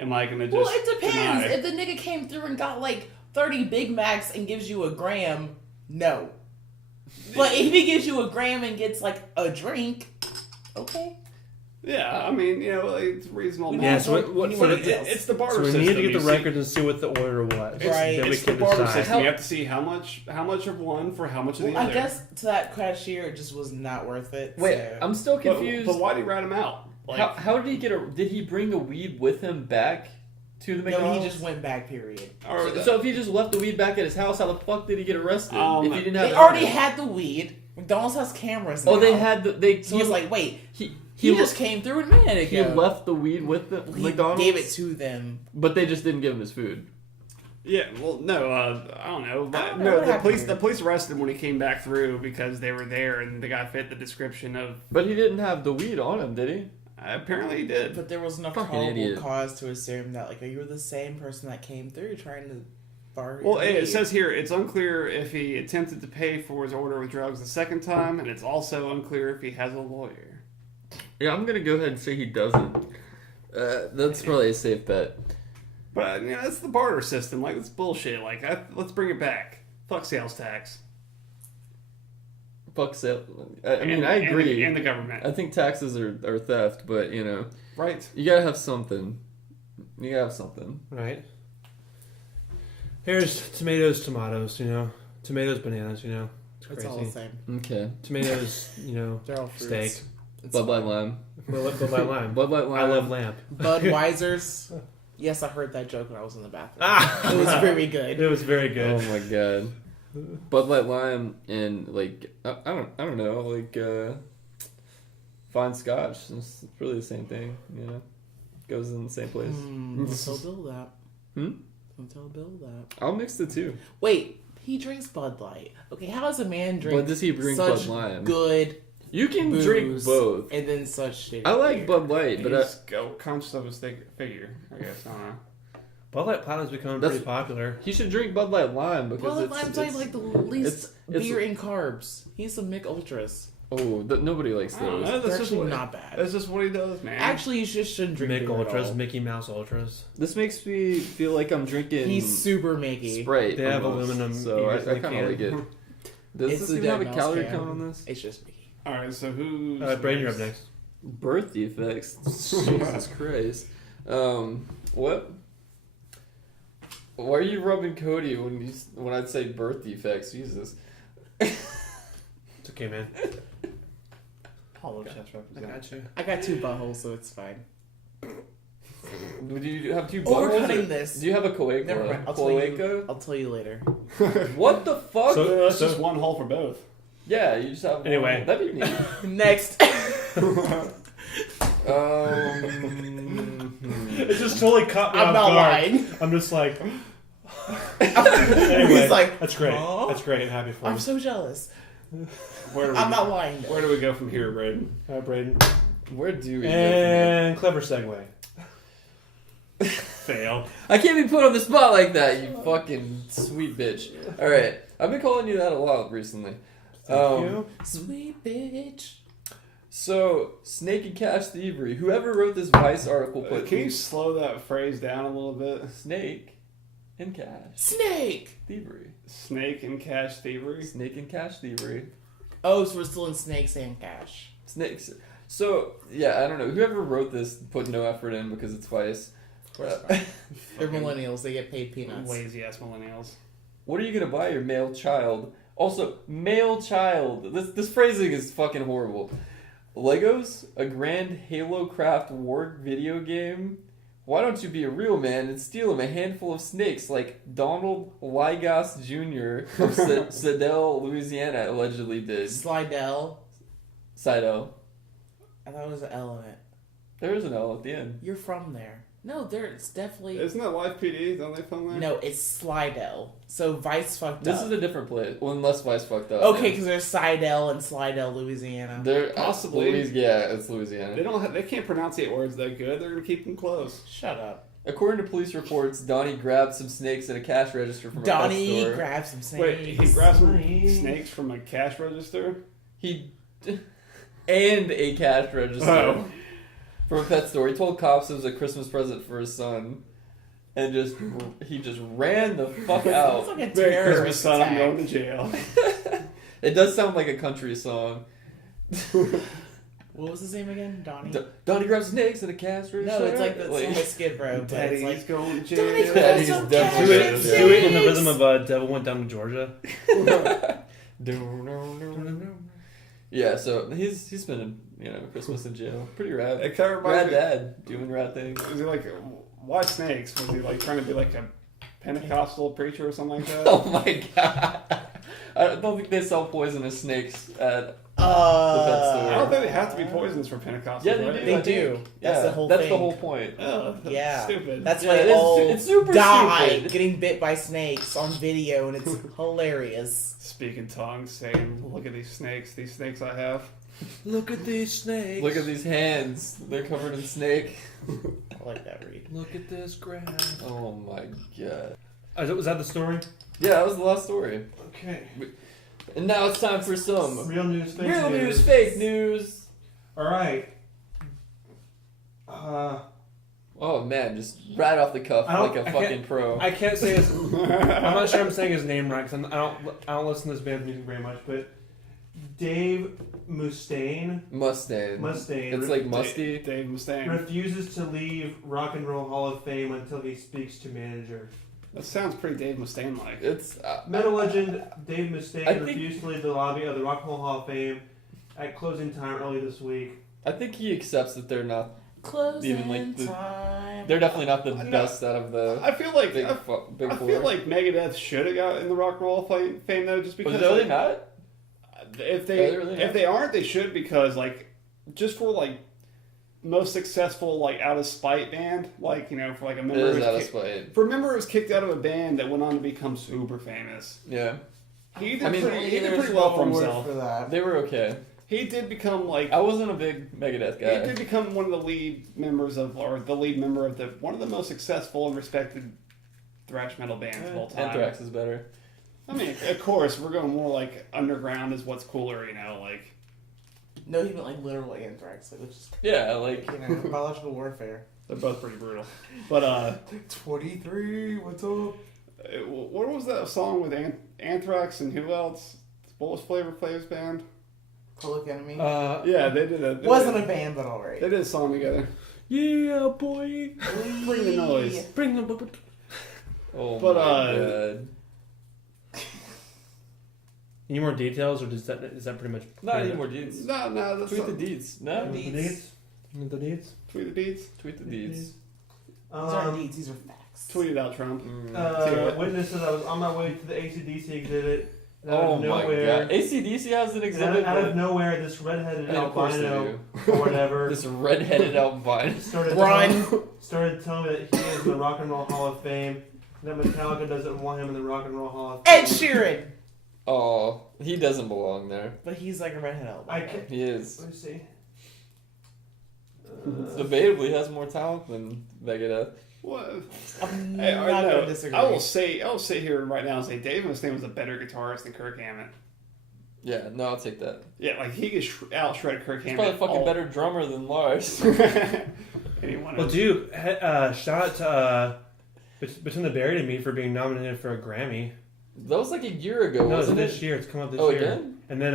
am I going to just? Well, it depends. deny? If the nigga came through and got like 30 Big Macs and gives you a gram, no. But if he gives you a gram and gets like a drink, okay. Yeah, I mean, you know, it's reasonable. We Yeah, amount. so what- But Anyone else? it's the barter So we system. need to get you the see. records and see what the order was. Right. Then we It's the can barter decide. system. You have to see how much of one for how much of the Well, other. I guess to that cashier, it just was not worth it. Wait, so. I'm still confused. But why did he rat him out? Like, How did he did he bring the weed with him back to the No, McDonald's? he just went back. Period. or So if he just left the weed back at his house, how the fuck did he get arrested? If he didn't have They it already on him? had the weed. McDonald's has cameras. Oh, now. they had the So it's like, wait, he he just came through and ran it he again. left the weed with the He McDonald's. gave it to them. but they just didn't give him his food. Yeah, well, no, I don't know. I don't know No, what the happened the here. police arrested him when he came back through because they were there and the guy fit the description of. But he didn't have the weed on him, did he? Apparently, he did. But there was enough Fucking probable idiot. cause to assume that like you were the same person that came through trying to bar. Well, your it weed. says here it's unclear if he attempted to pay for his order with drugs the second time, and it's also unclear if he has a lawyer. Yeah, I'm gonna go ahead and say he doesn't. That's probably a safe bet. But you know, it's the barter system. Like, it's bullshit. Like, let's bring it back. Fuck sales tax. Fuck sale. I mean, And- I agree. And the government. I think taxes are theft, but you know, Right. you gotta have something. You gotta have something. Right. Here's tomatoes, tomatoes, bananas. It's It's all the crazy. same. Okay. Tomatoes, They're all fruits. steak. It's Bud Light fine. Lime. Bud Light Lime. Bud Light Lime. I love lamp. Budweiser's. Yes, I heard that joke when I was in the bathroom. Ah! It was very good. It was very good. Oh my god. Bud Light Lime and like I don't know, like fine scotch. It's really the same thing, Goes in the same place. Don't tell Bill that. Hmm? Don't tell Bill that. I'll mix the two. Wait, he drinks Bud Light. Okay, how does a man drink? But does he drink such Bud Lime? good You can booze drink both. and then such shitty I like beer? Bud Light, but He's conscious of his figure, I guess. I don't know. Bud Light Platinum's becoming That's- pretty popular. he should drink Bud Light Lime because Bud it's, Lime's like the least it's- beer in carbs. He's some Mick Ultras. nobody likes I don't those. know. They're That's just actually what, not bad. That's just what he does, man. Actually, you just shouldn't drink Mick beer at Ultras, all. Mickey Mouse Ultras. This makes me feel like I'm drinking He's super Mickey. Sprite. They have almost, aluminum so I ears in the kind of like can. it. Does It's this the even have a Dead calorie Mouse count can. on this? It's just Mickey. All right, so who's Braden, you're up next. Birth defects. Jesus Christ. What? Why are you rubbing Cody when I'd say birth defects? Jesus. It's okay, man. Hollow chest I representative? got you. I got 2 buttholes, so it's fine. Do you have 2 Oh, we're buttholes? cutting or- this. Do you have a cloaca? Never mind. Cloaca? I'll tell you later. What the fuck? So- That's just one hole for both. Yeah, you just have Anyway. one. That'd be neat. Next. It just totally caught me I'm off not guard. lying. I'm just like. Anyway, He's like, that's great. "Huh?" That's great. I'm happy for you. I'm so jealous. Where do we I'm go? not lying. Where do we go from here, Braden? All right, Braden. Where do we And clever segue. Fail. I can't be put on the spot like that, you fucking sweet bitch. Alright, I've been calling you that a lot recently. Thank you. Sweet bitch. So, Snake and Cash Thievery. Whoever wrote this Vice article put Can you slow that phrase down a little bit? Snake and Cash Snake. Thievery. Snake and cash thievery? Snake and Cash Thievery. Oh, so we're still in snakes and cash. Snakes. So, yeah, I don't know. Whoever wrote this put no effort in because it's Vice. Of course not. They're millennials. They get paid peanuts. Lazy ass millennials. What are you gonna buy your male child? Also, male child. This phrasing is fucking horrible. Legos? A grand Halo Craft War video game? Why don't you be a real man and steal him a handful of snakes like Donald Lygos Jr. of Sedell, Louisiana allegedly did? Slidell. Sidell. I thought it was an L in it. There is an L at the end. You're from there. No, it's definitely. Isn't that Live PD? Don't they film there? No, it's Slidell. So Vice fucked This up. is a different place. Well, unless Vice fucked up. Okay, yeah. because there's Slidell and Slidell, Louisiana. They're Possibly. it's Louisiana. They can't pronunciate words that good. They're gonna keep them close. Shut up. According to police reports, Donnie grabbed some snakes at a cash register from a pet Donnie store. grabbed some snakes. Wait, he grabbed some snakes from a cash register? He and a cash register Oh. from a pet store. He told cops it was a Christmas present for his son, and he just ran the fuck It's out. like a Merry terrorist Christmas, son. I'm attack. going to jail. It does sound like a country song. What was his name again? Donnie? Donnie grabs snakes at a cash register. No, it's like the song by Skid Row. But Daddy's it's like, going to Donnie jail. Daddy's grabs some definitely cash is, and yeah. Do it in the snakes. rhythm of Devil Went Down to Georgia. Yeah, so he's spending Christmas in jail. Pretty rad. It kind of Rad reminds me. dad doing rad things. Was he like, why snakes? Was he like trying to be like a Pentecostal preacher or something like that? Oh my god. I don't think they sell poisonous snakes at. I don't think they have to be poisonous for Pentecostals. Yeah, they right? do. They I do. think. That's Yeah, the whole That's thing. the whole point. Oh, Yeah. stupid. That's Yeah, why it they is all it's super die stupid. getting bit by snakes on video, and it's hilarious. Speaking tongues, saying, "Look at these snakes I have." Look at these snakes. Look at these hands. They're covered in snake. I like that read. Look at this grass. Oh my god. Was that the story? Yeah, that was the last story. Okay. And now it's time for some Real news, fake real news, fake news. All right. Oh man, just right off the cuff like a fucking pro. I can't say his. I'm not sure I'm saying his name right because I don't listen to this band's music very much. But Dave Mustaine. Mustaine. It's like musty. Dave Mustaine. Refuses to leave Rock and Roll Hall of Fame until he speaks to manager. That sounds pretty Dave Mustaine-like. It's Metal legend Dave Mustaine I think- refused to leave the lobby of the Rock and Roll Hall of Fame at closing time early this week. I think he accepts that they're not. Closing Even like the- time. They're definitely not the I know. best out of the I feel like big I four. feel like Megadeth should have got in the Rock and Roll Fame though, just because But are they like, not? if Are they they really if not? they aren't, they should because like just for like most successful like out of spite band, like for like a It member is who's out of kick- spite. for a member who's kicked out of a band that went on to become super famous. Yeah, He did I mean, he did pretty well for himself. For that. they were okay. He did become like I wasn't a big Megadeth he guy. did become one of the lead members of, or the lead member of the one of the most successful and respected thrash metal bands of all time. Anthrax is better. I mean, of course, we're going more like underground is what's cooler, like. No, he meant like literal anthrax, like, which is Yeah, like biological warfare. They're both pretty brutal. But 23. What's up? what was that song with Anthrax and who else? What was Flavor Flav's band? Public Enemy. Yeah, they did a. Wasn't a band, but alright. They did a song together. Yeah, boy. Bring the noise. Bring the. oh But, my god. Any more details, or is that pretty much? Not any more deeds. No, that's Tweet not, the deeds. No. The deeds. The deeds. Tweet the deeds. Tweet the deeds. These aren't deeds, these are facts. Tweet it out, Trump. Witnesses. I was on my way to the ACDC exhibit. And Oh out of my nowhere, god. ACDC has an exhibit. Out of nowhere, this redheaded Yeah, of course they albino or whatever This redheaded albino. started Run. telling me that he is in the Rock and Roll Hall of Fame. That Metallica doesn't want him in the Rock and Roll Hall of Fame. Ed Sheeran! Oh, he doesn't belong there. But he's like a redhead album. I can't. He is. Let me see. Debatably has more talent than Megadeth. What? I'm Hey, not no, going to disagree. I will sit here right now and say Dave Mustaine was a better guitarist than Kirk Hammett. Yeah, no, I'll take that. Yeah, like he could out shred Kirk He's Hammett. probably a fucking better drummer than Lars. Anyone Well, else? dude, shout out to Between the Buried and Me for being nominated for a Grammy. That was like a year ago, No, it's wasn't this it? year. It's come up this Oh, year. again? And then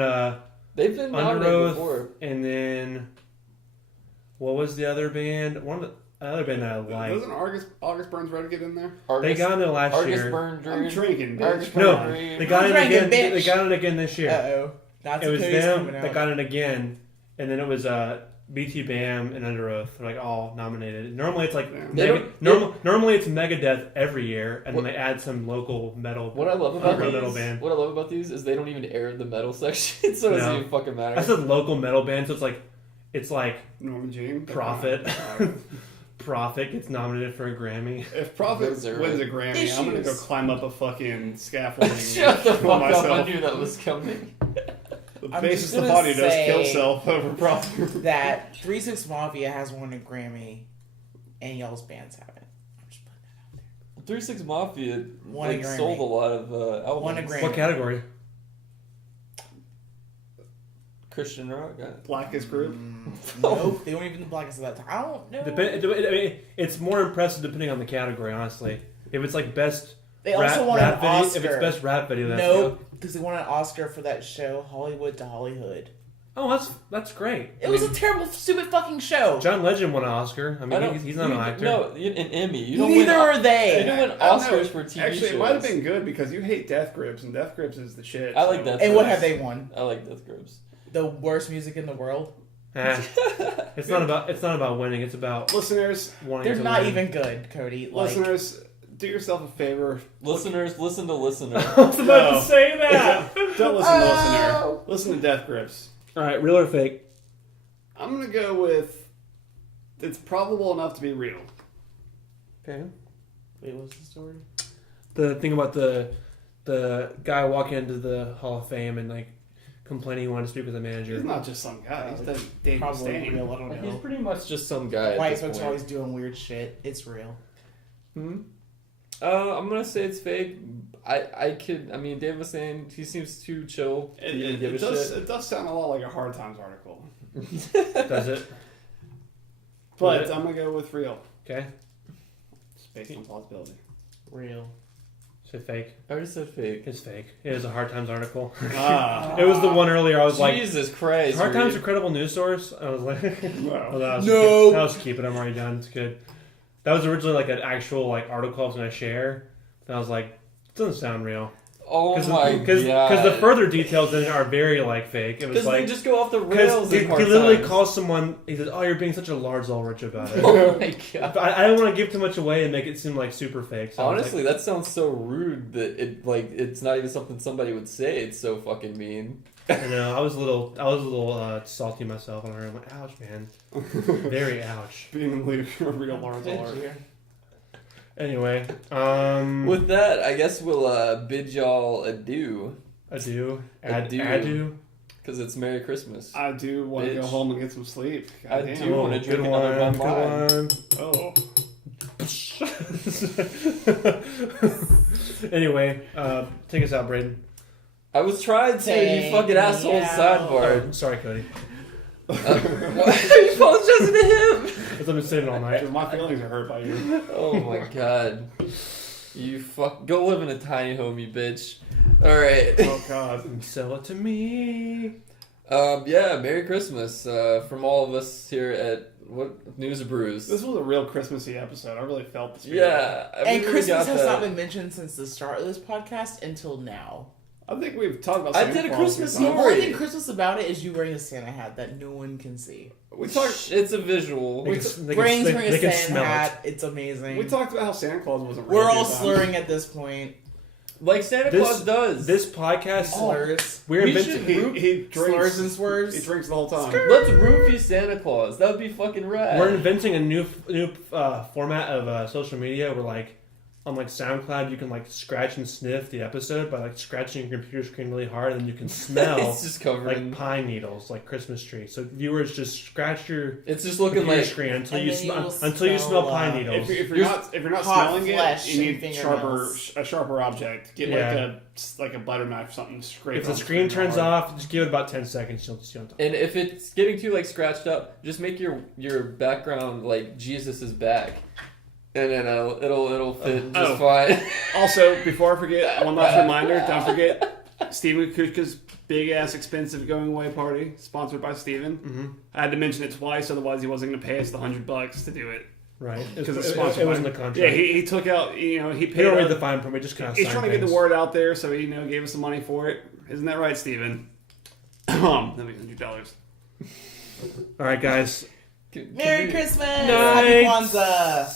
They've been Under nominated Oath, before. and then what was the other band? Another band that I like. Doesn't August Burns Red get in there? They got in there last Argus year. Burn I'm Dream. drinking, Argus bitch. Burn No, Dream. they got I'm it drinking, again. bitch. They got it again this year. Uh-oh. That's It was Cody's them coming out. that got it again, and then it was BT Bam and Under Oath. They're like all nominated. Normally it's like They normally it's Megadeth every year, and then they add some local metal. What I love about local these, metal band. what I love about these is they don't even air the metal section, so it doesn't No. even fucking matter. I said local metal band, so it's like Norman Jean. Prophet. Prophet gets nominated for a Grammy. If Prophet Those are wins a Grammy, I'm gonna go issues. climb up a fucking scaffolding. Shut the and fuck kill up! I myself. knew that was coming. The I'm bassist just of the gonna body does say- kill self over Prophet. That 3-6 Mafia has won a Grammy, and y'all's bands haven't. I'm just putting that out there. 3-6 Mafia Won a like, Grammy. sold a lot of albums. Won a Grammy. What category? Christian rock. Blackest group. Nope, they weren't even the blackest at that time. I don't know. I mean, it's more impressive depending on the category, honestly. If it's like best They rap, also won rap an video, Oscar. if it's best rap video, that's Nope, because they won an Oscar for that show, Hollywood to Hollywood. Oh, that's great. It was a terrible, stupid fucking show. John Legend won an Oscar. I I mean, don't- he's not an actor. No, an Emmy. You don't Neither win, are You they. don't win I don't know. Oscars for TV Actually, shows. it might have been good because you hate Death Grips, and Death Grips is the shit. I like so- Death And what Grips. have they won? I like Death Grips. The worst music in the world. It's not about winning. It's about Listeners, wanting They're to not win. even good, Cody. Like, listeners, do yourself a favor. Listeners, listen to listener. I was about to say that. Don't listen to listener. Listen to Death Grips. All right, real or fake? I'm gonna go with. It's probable enough to be real. Okay. Wait, what's the story? The thing about the guy walking into the Hall of Fame and like complaining he wanted to speak with the manager. He's not just some guy. He's Dave Probably Mustaine. real. I don't He's know. pretty much just some guy. White at folks this are point. always doing weird shit. It's real. I'm gonna say it's fake. I mean, Dave was saying he seems too chill to even give a shit. It does sound a lot like a Hard Times article. Does it? But Is it? I'm gonna go with real. Okay. It's based on plausibility. Real. Say fake. I already said fake. It's fake. It is a Hard Times article. Ah. It was the one earlier. I was like, Jesus Christ! Hard Times Reed. a credible news source. I was like, No. that was keep it. I'm already done. It's good. That was originally like an actual like article I was gonna share. And I was like, it doesn't sound real. Oh my god! Because the further details in it are very like fake. It was Because like they just go off the because rails. he in Hard literally Times. calls someone. He says, "Oh, you're being such a large Ulrich about it." Oh my god! But I don't want to give too much away and make it seem like super fake. So I was Honestly, that sounds so rude that it's not even something somebody would say. It's so fucking mean. like, I know I was a little salty myself on her. I'm like, ouch, man, very ouch. Being in the leader of a real Lawrence Allard. Anyway, With that, I guess we'll bid y'all adieu. adieu, Adieu. adieu. Because it's Merry Christmas. I do want to go Bitch. home and get some sleep. I God damn. do wanna good drink another one, Bud good one. Anyway, take us out, Braden. I was trying to, you Take fucking me asshole out. sidebar. Oh, sorry, Cody. Why are you apologizing to him? I've been saving all night. Because my feelings are hurt by you. Oh my god. You go live in a tiny home, you bitch. Alright. Oh God. Sell it to me. Yeah, Merry Christmas from all of us here at Newz N Brewz. This was a real Christmassy episode. I really felt this. Yeah. I And really Christmas got has that. not been mentioned since the start of this podcast until now. I think we've talked about. I Santa did a Claus Christmas before. The only Sorry. thing Christmas about it is you wearing a Santa hat that no one can see. We talked. It's a visual. They Brain's can wearing a smell Santa it. hat. It's amazing. We talked about how Santa Claus wasn't real. We're a few all times. slurring at this point. Like Santa Claus does. This podcast, Slurs. we're We inventing. should- He drinks. Slurs and swerves. He drinks the whole time. Let's roofie Santa Claus. That would be fucking rad. We're inventing a new format of social media where like on like SoundCloud you can like scratch and sniff the episode by like scratching your computer screen really hard, and then you can smell It's just covered like in... pine needles, like Christmas tree. So viewers just scratch your It's just looking computer like... screen until And you then you'll until you smell smell, pine needles. If you're not hot smelling flesh it, you and need fingernails. a sharper object. Get Yeah. like a butter knife or something. Scrape. If on the screen screen turns hard. off, just give it about 10 seconds. You'll see on top. And if it's getting too like scratched up, just make your background like Jesus' back. And then it'll fit just fine. Also, before I forget, one last reminder: don't forget Steven Kuchka's big ass expensive going away party, sponsored by Steven. Mm-hmm. I had to mention it twice, otherwise he wasn't going to pay us the $100 to do it. Right, Because it's it sponsored. was in by- the contract. Yeah, he took out. He He paid. don't read out- the fine print. We just kind of He's trying to get the word out there, so he gave us some money for it. Isn't that right, Steven? That'd be $100. All right, guys. Can Merry we- Christmas! Night. Happy Kwanzaa!